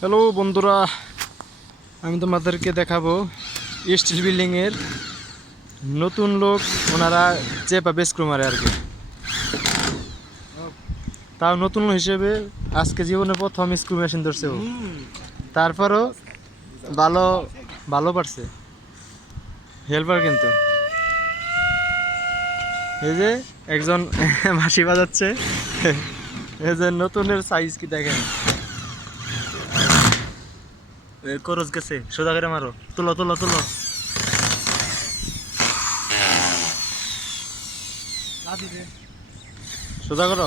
Hello বন্ধুরা, আমি তোমাদেরকে দেখাবো স্টিল বিল্ডিং এর নতুন লোক। ওনারা যেভাবে স্ক্রু মারে আর কি, তাও নতুন হিসেবে আজকে জীবনে প্রথম স্ক্রু মেশিন ধরছে ও। তারপরও ভালো ভালো পারছে, হেল্পার কিন্তু। এই যে একজন বাঁশি বাজাচ্ছে, এই যে নতুনের সাইজ কি দেখেন। করজ গেছে, সোজা করে মারো, তুলো তুলো তুলো। সোজা করো।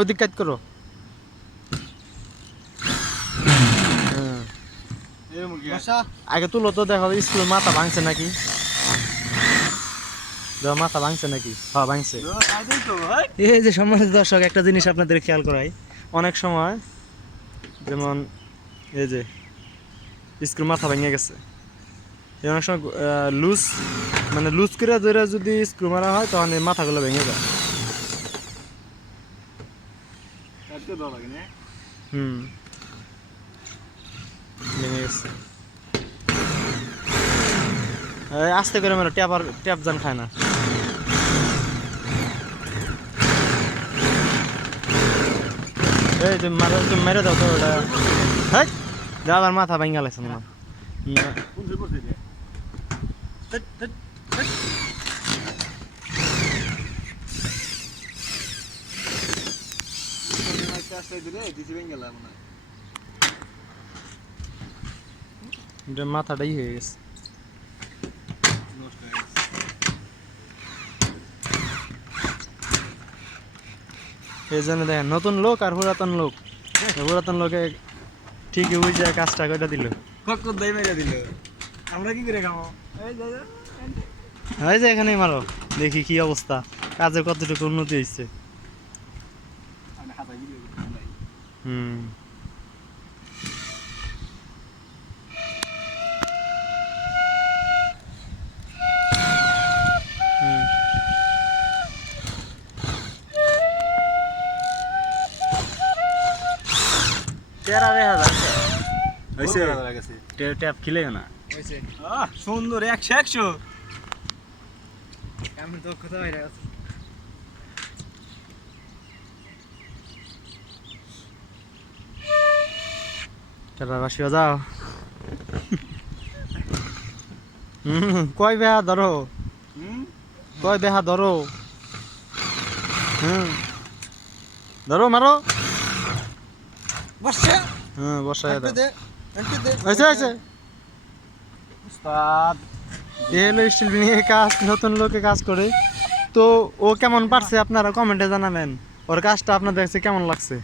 ওদিক কাজ করো। আগে তুলো তো, দেখো স্কুল মাথা ভাঙছে নাকি, মাথা ভাঙছে নাকি। হ্যাঁ ভাঙছে। এই যে সম্মানিত দর্শক, একটা জিনিস আপনাদের খেয়াল করাই, অনেক সময় যেমন এই যে স্ক্রু মাথা ভেঙে গেছে, অনেক সময় লুজ মানে লুজ করে ধরে যদি স্ক্রু মারা হয় তখন এই মাথাগুলো ভেঙে যায়। ভেঙে গেছে। আস্তে করে মেরো, ট্যাপ জান খায় না। এই তুমি মারো, তুমি মেরে দাও তো ওটা। হ্যাঁ, আবার মাথা ভেঙে গেছে না। মাথাটাই হয়ে গেছে। এই জন্য দেখেন, নতুন লোক আর পুরাতন লোক, পুরাতন লোকে ঠিকই বুঝে কাজটা করে দিল। আমরা কি করে খাবো? এই যে এখানেই মারো, দেখি কি অবস্থা, কাজের কতটুকু উন্নতি হয়েছে। হুম, ট্যাপ খিলে না। সুন্দর, 100 আমি দক্ষতা হয়ে গেছে। বাসি যাও। কয় বেহা ধরো, কয় বেহা ধরো। ধরো মারো। বসে বসায় দাও। দে হয়েছে হয়েছে। এ হলো স্টিল বিল্ডিং এর কাজ, নতুন লোকে কাজ করে। তো ও কেমন পারছে আপনারা কমেন্টে জানাবেন, ওর কাজটা আপনাদের কাছে কেমন লাগছে।